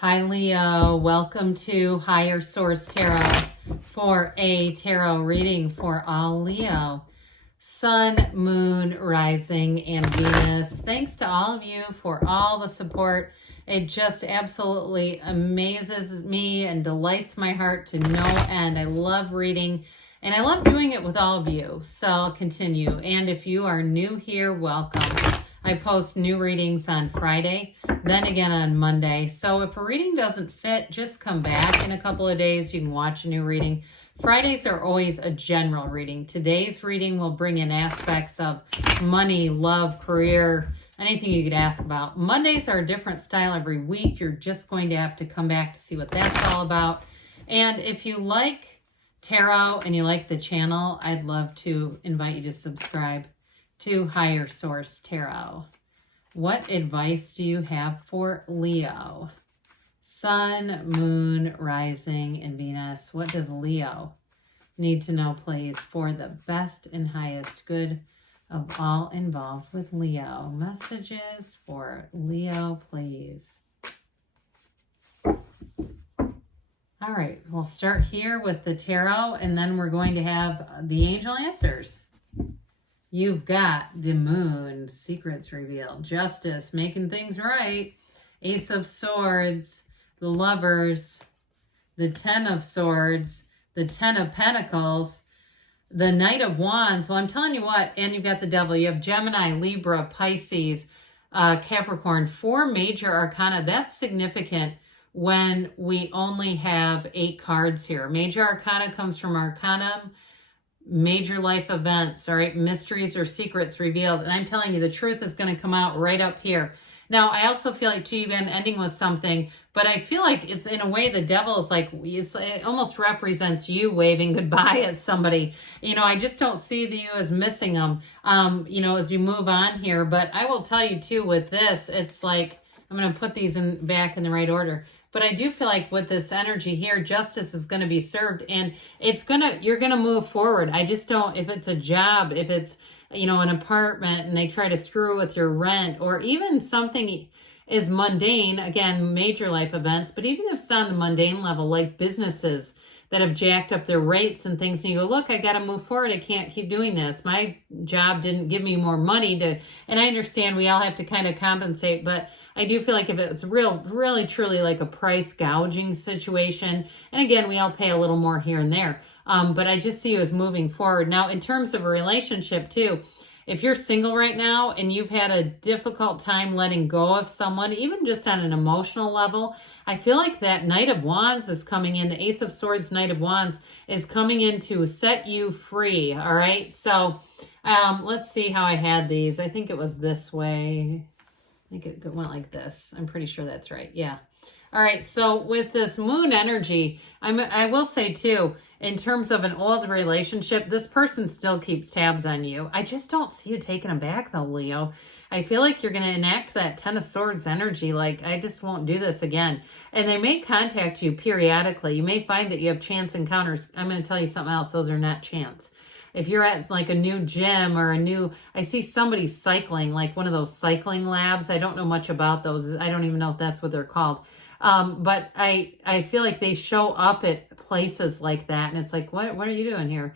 Hi Leo, welcome to Higher Source Tarot for a tarot reading for all Leo. Sun, Moon, Rising, and Venus. Thanks to all of you for all the support. It just absolutely amazes me and delights my heart to no end. I love reading and I love doing it with all of you. So I'll continue. And if you are new here, welcome. I post new readings on Friday, then again on Monday. So if a reading doesn't fit, just come back in a couple of days. You can watch a new reading. Fridays are always a general reading. Today's reading will bring in aspects of money, love, career, anything you could ask about. Mondays are a different style every week. You're just going to have to come back to see what that's all about. And if you like tarot and you like the channel, I'd love to invite you to subscribe to Higher Source Tarot. What advice do you have for Leo? Sun, Moon, Rising, and Venus. What does Leo need to know, please, for the best and highest good of all involved with Leo? Messages for Leo, please. All right, we'll start here with the tarot, and then we're going to have the angel answers. You've got the Moon, secrets revealed, justice, making things right, Ace of Swords, the Lovers, the Ten of Swords, the Ten of Pentacles, the Knight of Wands. Well, I'm telling you what, and you've got the Devil. You have Gemini, Libra, Pisces, Capricorn, 4 major arcana. That's significant when we only have 8 cards here. Major arcana comes from Arcanum, major life events, all right, mysteries or secrets revealed. And I'm telling you, the truth is going to come out right up here. Now, I also feel like, too, you've been ending with something, but I feel like it's in a way the Devil is like, it almost represents you waving goodbye at somebody. You know, I just don't see you as missing them, you know, as you move on here. But I will tell you, too, with this, it's like, I'm going to put these back in the right order. But I do feel like with this energy here, justice is going to be served, and you're going to move forward. I just don't, if it's a job, if it's, you know, an apartment and they try to screw with your rent, or even something is mundane, again, major life events, but even if it's on the mundane level, like businesses that have jacked up their rates and things, and you go, look, I got to move forward. I can't keep doing this. My job didn't give me more money to, and I understand we all have to kind of compensate, but I do feel like if it's really, truly like a price gouging situation, and again, we all pay a little more here and there, but I just see you as moving forward. Now, in terms of a relationship too, if you're single right now and you've had a difficult time letting go of someone, even just on an emotional level, I feel like that Knight of Wands is coming in. The Ace of Swords, Knight of Wands is coming in to set you free, all right? So let's see how I had these. I think it was this way. I think it went like this. I'm pretty sure that's right. Yeah. All right, so with this Moon energy, I will say too, in terms of an old relationship, this person still keeps tabs on you. I just don't see you taking them back though, Leo. I feel like you're going to enact that Ten of Swords energy, like, I just won't do this again. And they may contact you periodically. You may find that you have chance encounters. I'm going to tell you something else. Those are not chance. If you're at like a new gym or I see somebody cycling, like one of those cycling labs. I don't know much about those. I don't even know if that's what they're called. But I feel like they show up at places like that, and it's like, what are you doing here?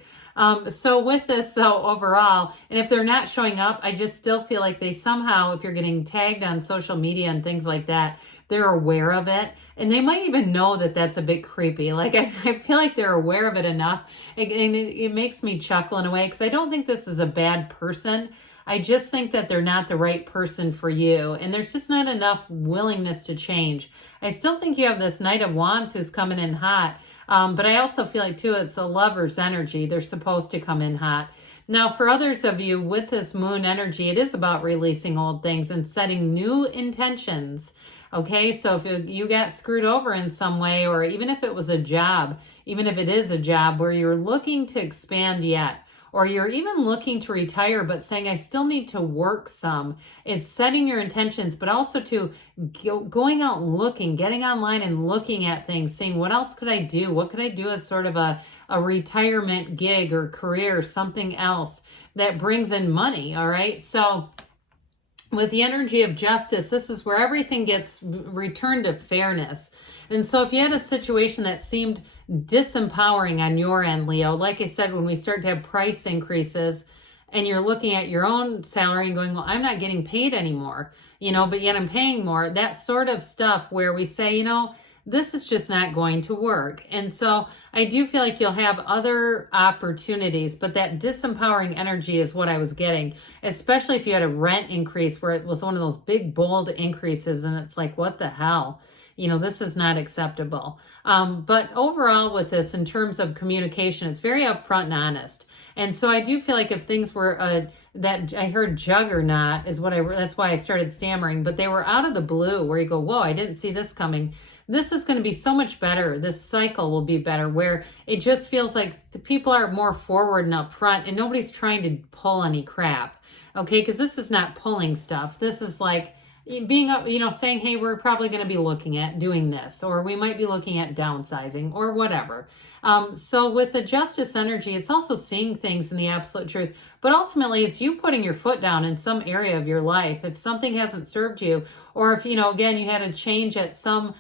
So with this though, overall, and if they're not showing up, I just still feel like they somehow, if you're getting tagged on social media and things like that, they're aware of it, and they might even know that that's a bit creepy. Like, I feel like they're aware of it enough, and it makes me chuckle in a way, because I don't think this is a bad person. I just think that they're not the right person for you, and there's just not enough willingness to change. I still think you have this Knight of Wands who's coming in hot, but I also feel like, too, it's a lover's energy. They're supposed to come in hot. Now, for others of you with this Moon energy, it is about releasing old things and setting new intentions. Okay, so if you got screwed over in some way, or even if it was a job, even if it is a job where you're looking to expand yet, or you're even looking to retire but saying, I still need to work some, it's setting your intentions, but also to going out and looking, getting online and looking at things, saying, what else could I do? What could I do as sort of a retirement gig or career, something else that brings in money, all right? So with the energy of justice, this is where everything gets returned to fairness. And so if you had a situation that seemed disempowering on your end, Leo, like I said, when we start to have price increases and you're looking at your own salary and going, well, I'm not getting paid anymore, but yet I'm paying more, that sort of stuff where we say, this is just not going to work. And so I do feel like you'll have other opportunities, but that disempowering energy is what I was getting, especially if you had a rent increase where it was one of those big, bold increases. And it's like, what the hell? This is not acceptable. But overall with this, in terms of communication, it's very upfront and honest. And so I do feel like if things were that I heard juggernaut is that's why I started stammering, but they were out of the blue where you go, whoa, I didn't see this coming. This is going to be so much better. This cycle will be better where it just feels like the people are more forward and upfront and nobody's trying to pull any crap. Okay. Because this is not pulling stuff. This is like being, saying, hey, we're probably going to be looking at doing this, or we might be looking at downsizing or whatever. So with the justice energy, it's also seeing things in the absolute truth, but ultimately it's you putting your foot down in some area of your life. If something hasn't served you, or if, again, you had a change at some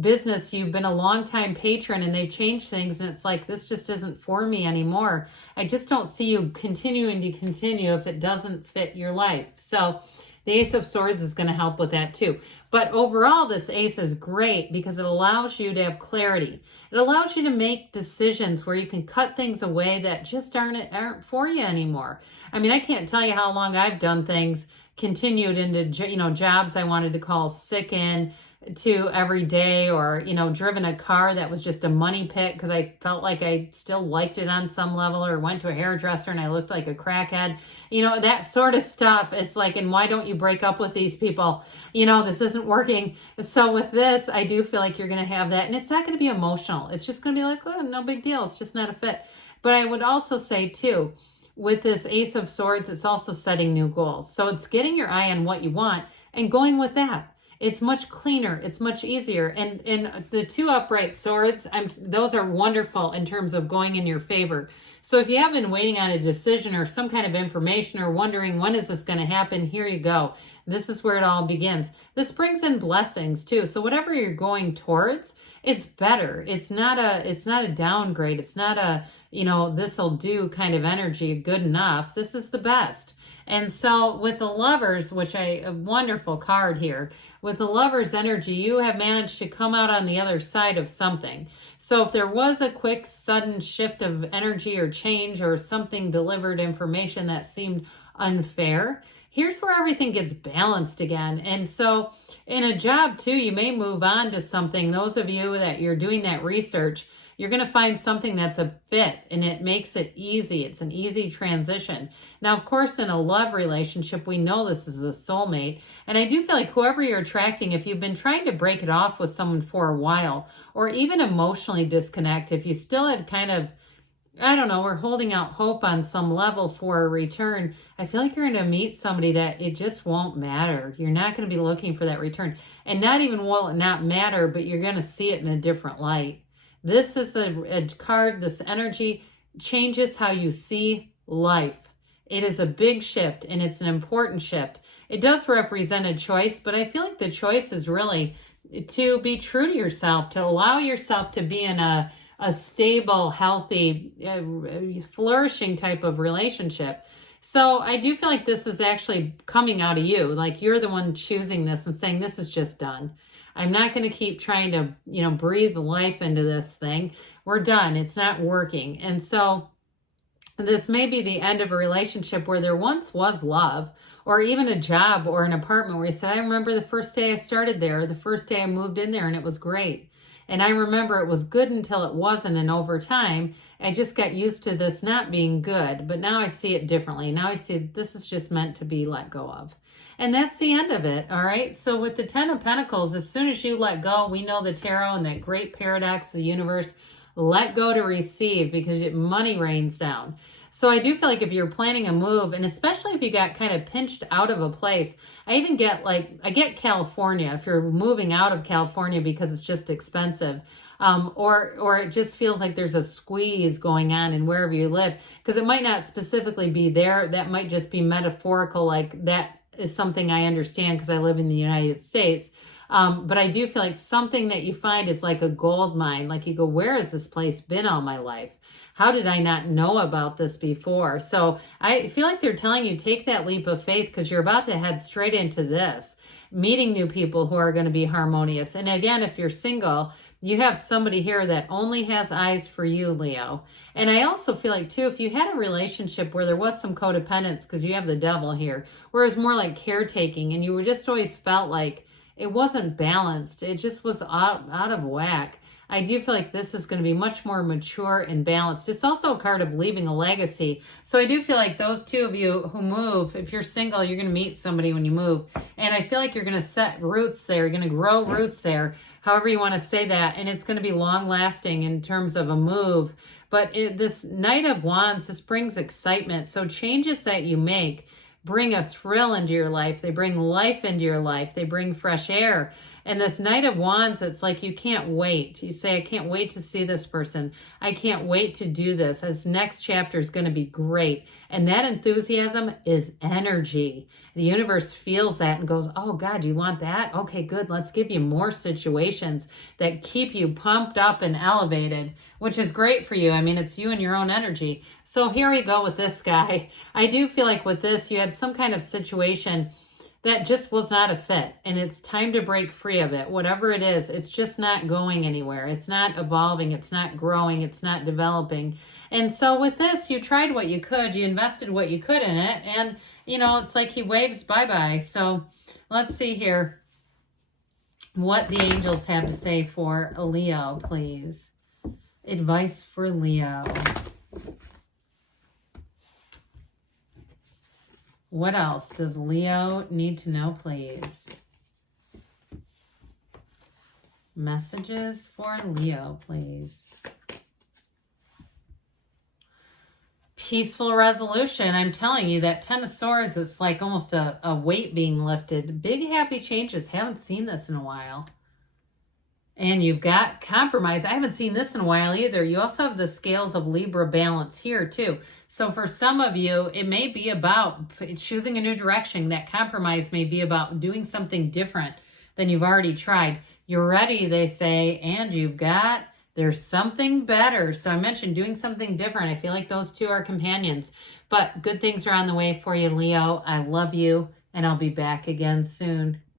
business, you've been a long time patron and they've changed things and it's like, this just isn't for me anymore. I just don't see you continuing to continue if it doesn't fit your life. So the Ace of Swords is going to help with that too. But overall, this ace is great because it allows you to have clarity. It allows you to make decisions where you can cut things away that just aren't for you anymore. I mean, I can't tell you how long I've done things, continued into, jobs I wanted to call sick in to every day, or, driven a car that was just a money pit because I felt like I still liked it on some level, or went to a hairdresser and I looked like a crackhead, that sort of stuff. It's like, and why don't you break up with these people? This isn't working. So with this, I do feel like you're going to have that, and it's not going to be emotional. It's just going to be like, oh, no big deal. It's just not a fit. But I would also say too, with this Ace of Swords, it's also setting new goals. So it's getting your eye on what you want and going with that. It's much cleaner. It's much easier. And the two upright swords, those are wonderful in terms of going in your favor. So if you have been waiting on a decision or some kind of information or wondering when is this going to happen, here you go. This is where it all begins. This brings in blessings too. So whatever you're going towards, it's better. It's not a downgrade. It's not a, this'll do kind of energy, good enough. This is the best. And so with the Lovers, a wonderful card here, with the Lovers energy, you have managed to come out on the other side of something. So if there was a quick, sudden shift of energy or change or something delivered information that seemed unfair, here's where everything gets balanced again. And so in a job too, you may move on to something. Those of you that you're doing that research, you're going to find something that's a fit and it makes it easy. It's an easy transition. Now, of course, in a love relationship, we know this is a soulmate. And I do feel like whoever you're attracting, if you've been trying to break it off with someone for a while, or even emotionally disconnect, if you still had kind of, we're holding out hope on some level for a return, I feel like you're going to meet somebody that it just won't matter. You're not going to be looking for that return. And not even will it not matter, but you're going to see it in a different light. This is a card, this energy changes how you see life. It is a big shift and it's an important shift. It does represent a choice, but I feel like the choice is really to be true to yourself, to allow yourself to be in a stable, healthy, flourishing type of relationship. So I do feel like this is actually coming out of you. Like you're the one choosing this and saying, this is just done. I'm not going to keep trying to, breathe life into this thing. We're done. It's not working. And so this may be the end of a relationship where there once was love, or even a job or an apartment where you said, I remember the first day I started there, the first day I moved in there, and it was great. And I remember it was good until it wasn't. And over time, I just got used to this not being good. But now I see it differently. Now I see this is just meant to be let go of. And that's the end of it. All right. So with the Ten of Pentacles, as soon as you let go, we know the tarot and that great paradox of the universe, let go to receive, because money rains down. So I do feel like if you're planning a move, and especially if you got kind of pinched out of a place, I get California, if you're moving out of California because it's just expensive, or it just feels like there's a squeeze going on in wherever you live, because it might not specifically be there. That might just be metaphorical, like that is something I understand because I live in the United States. But I do feel like something that you find is like a gold mine. Like you go, where has this place been all my life? How did I not know about this before? So I feel like they're telling you take that leap of faith because you're about to head straight into this, meeting new people who are going to be harmonious. And again, if you're single, you have somebody here that only has eyes for you, Leo. And I also feel like, too, if you had a relationship where there was some codependence, because you have the devil here, where it's more like caretaking and you were just always felt like it wasn't balanced, it just was out of whack. I do feel like this is going to be much more mature and balanced. It's also a card of leaving a legacy. So I do feel like those two of you who move, if you're single, you're going to meet somebody when you move. And I feel like you're going to set roots there. You're going to grow roots there, however you want to say that. And it's going to be long lasting in terms of a move. But this Knight of Wands, this brings excitement. So changes that you make bring a thrill into your life. They bring life into your life. They bring fresh air. And this Knight of Wands, it's like you can't wait. You say, I can't wait to see this person. I can't wait to do this. This next chapter is going to be great. And that enthusiasm is energy. The universe feels that and goes, oh God, you want that? Okay, good. Let's give you more situations that keep you pumped up and elevated, which is great for you. I mean, it's you and your own energy. So here we go with this guy. I do feel like with this, you had some kind of situation that just was not a fit, and it's time to break free of it. Whatever it is, it's just not going anywhere. It's not evolving. It's not growing. It's not developing. And so with this, you tried what you could. You invested what you could in it, and, you know, it's like he waves bye-bye. So let's see here what the angels have to say for a Leo, please. Advice for Leo. What else does Leo need to know, please? Messages for Leo, please. Peaceful resolution. I'm telling you, that Ten of Swords is like almost a weight being lifted. Big happy changes. Haven't seen this in a while. And you've got compromise. I haven't seen this in a while either. You also have the scales of Libra balance here too. So for some of you, it may be about choosing a new direction. That compromise may be about doing something different than you've already tried. You're ready, they say, and there's something better. So I mentioned doing something different. I feel like those two are companions. But good things are on the way for you, Leo. I love you, and I'll be back again soon.